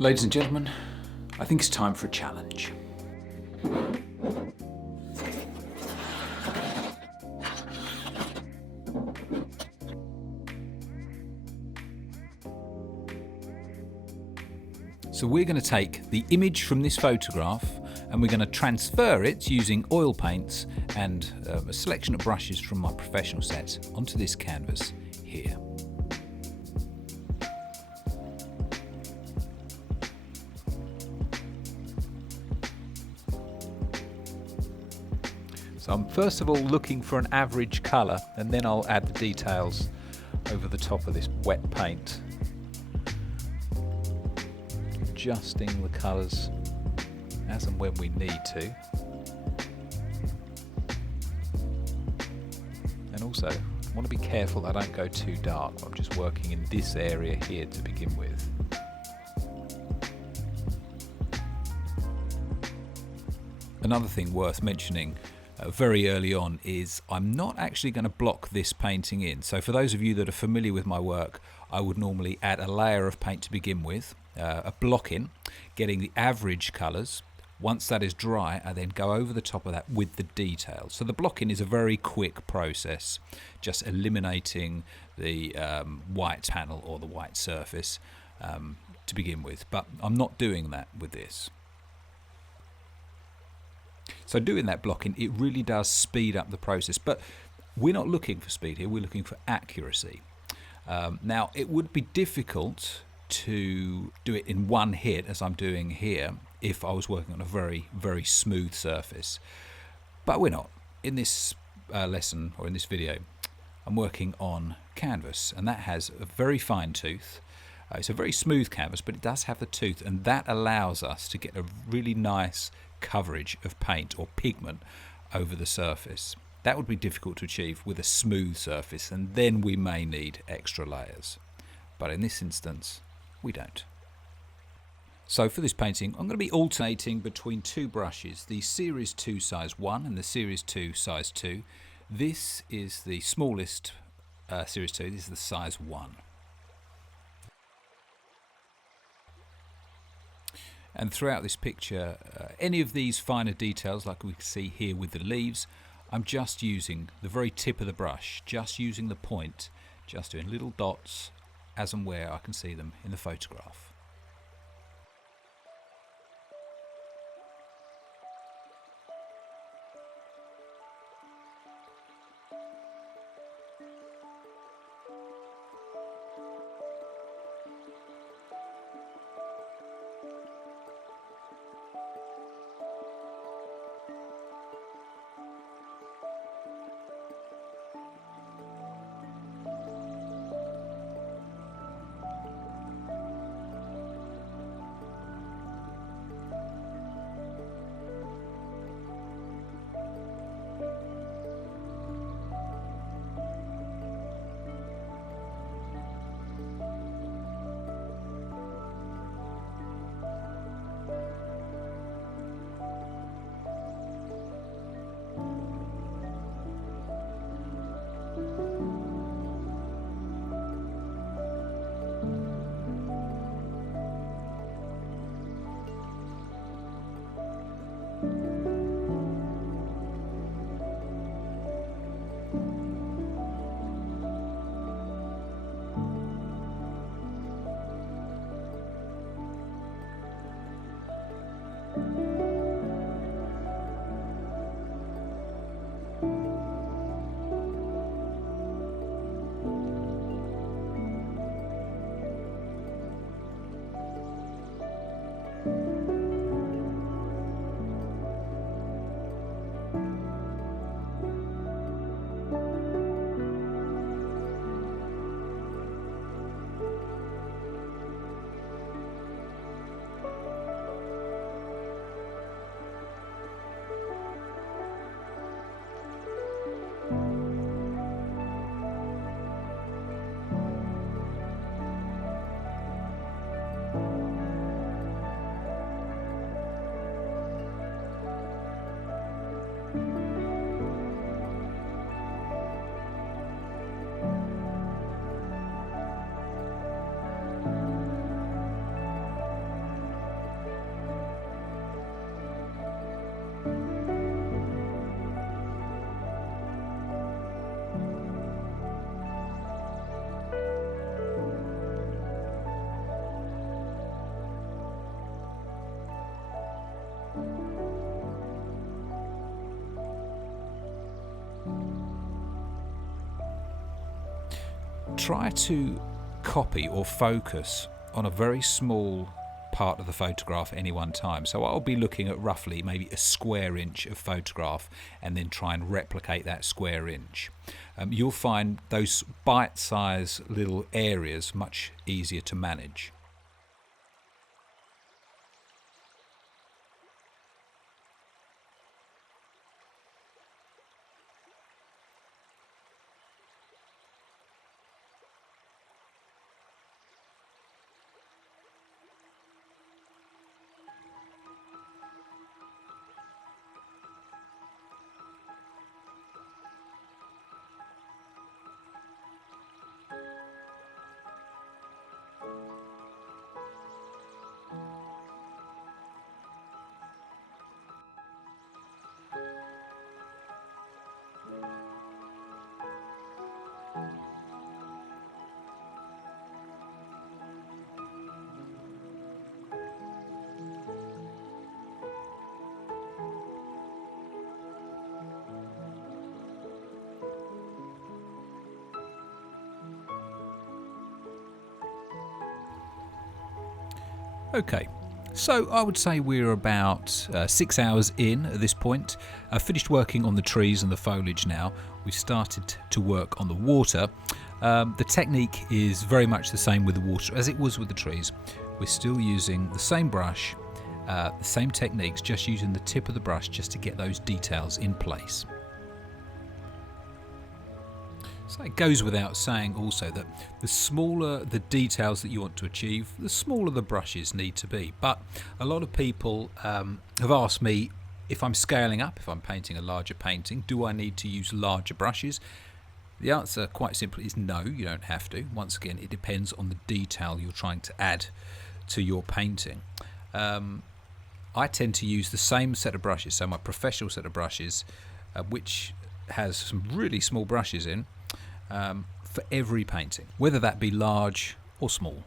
Ladies and gentlemen, I think it's time for a challenge. So we're going to take the image from this photograph and we're going to transfer it using oil paints and a selection of brushes from my professional set onto this canvas here. So I'm first of all looking for an average colour, and then I'll add the details over the top of this wet paint. Adjusting the colours as and when we need to. And also, I want to be careful that I don't go too dark. I'm just working in this area here to begin with. Another thing worth mentioning very early on is I'm not actually going to block this painting in. So for those of you that are familiar with my work, I would normally add a layer of paint to begin with, a block in, getting the average colours. Once that is dry, I then go over the top of that with the details. So the block-in is a very quick process, just eliminating the white panel or the white surface to begin with. But I'm not doing that with this. So doing that blocking, it really does speed up the process. But we're not looking for speed here, we're looking for accuracy. Now, it would be difficult to do it in one hit, as I'm doing here, if I was working on a very, very smooth surface. But we're not. In this lesson, or in this video, I'm working on canvas, and that has a very fine tooth. It's a very smooth canvas, but it does have the tooth, and that allows us to get a really nice coverage of paint or pigment over the surface. That would be difficult to achieve with a smooth surface, and then we may need extra layers. But in this instance, we don't. So for this painting, I'm going to be alternating between two brushes, the Series 2 size 1 and the Series 2 size 2. This is the smallest Series 2, this is the size 1. And throughout this picture, any of these finer details, like we can see here with the leaves, I'm just using the very tip of the brush, just using the point, just doing little dots as and where I can see them in the photograph. try to copy or focus on a very small part of the photograph at any one time. So I'll be looking at roughly maybe a square inch of photograph and then try and replicate that square inch. You'll find those bite-sized little areas much easier to manage. Okay, so I would say we're about 6 hours in at this point. I've finished working on the trees and the foliage now. We started to work on the water. The technique is very much the same with the water as it was with the trees. We're still using the same brush, the same techniques, just using the tip of the brush just to get those details in place. So it goes without saying also that the smaller the details that you want to achieve, the smaller the brushes need to be. But a lot of people have asked me if I'm scaling up, if I'm painting a larger painting, do I need to use larger brushes? The answer quite simply is no, you don't have to. Once again, it depends on the detail you're trying to add to your painting. I tend to use the same set of brushes, so my professional set of brushes, which has some really small brushes in, for every painting, whether that be large or small.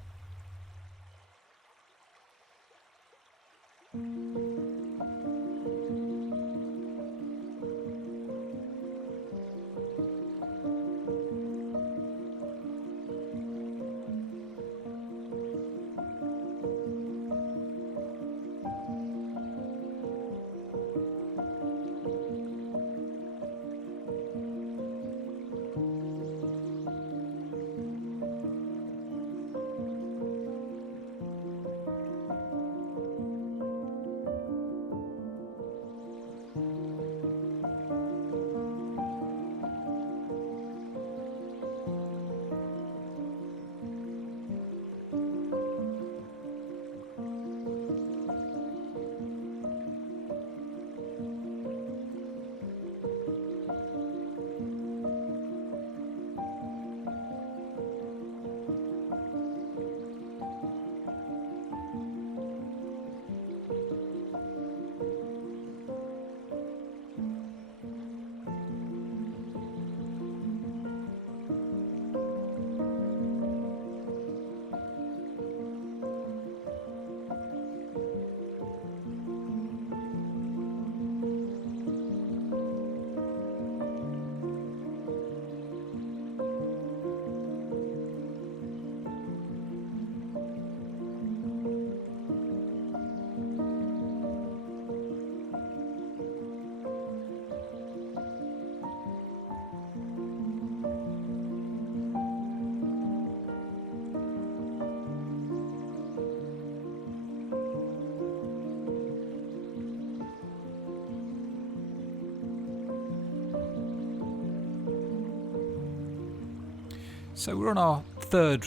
So we're on our third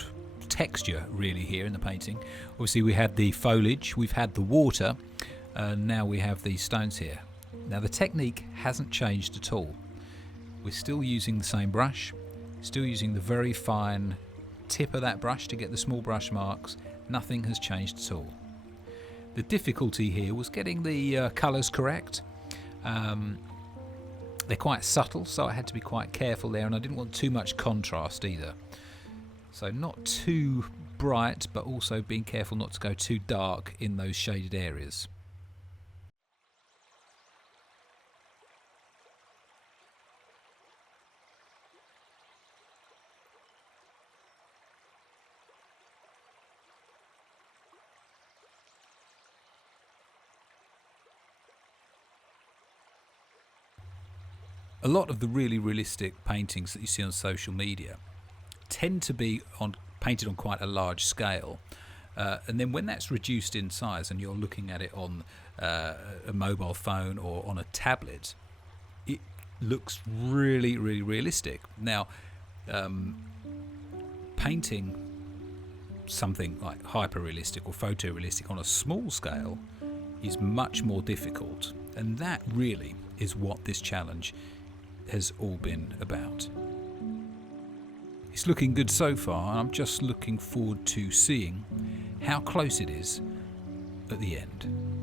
texture really here in the painting. Obviously we had the foliage, we've had the water, and now we have these stones here. Now the technique hasn't changed at all. We're still using the same brush, still using the very fine tip of that brush to get the small brush marks. Nothing has changed at all. The difficulty here was getting the colours correct. They're quite subtle, so I had to be quite careful there, and I didn't want too much contrast either. So not too bright, but also being careful not to go too dark in those shaded areas. A lot of the really realistic paintings that you see on social media tend to be painted on quite a large scale. And then when that's reduced in size and you're looking at it on a mobile phone or on a tablet, it looks really, really realistic. Now, painting something like hyper-realistic or photorealistic on a small scale is much more difficult. And that really is what this challenge has all been about. It's looking good so far, and I'm just looking forward to seeing how close it is at the end.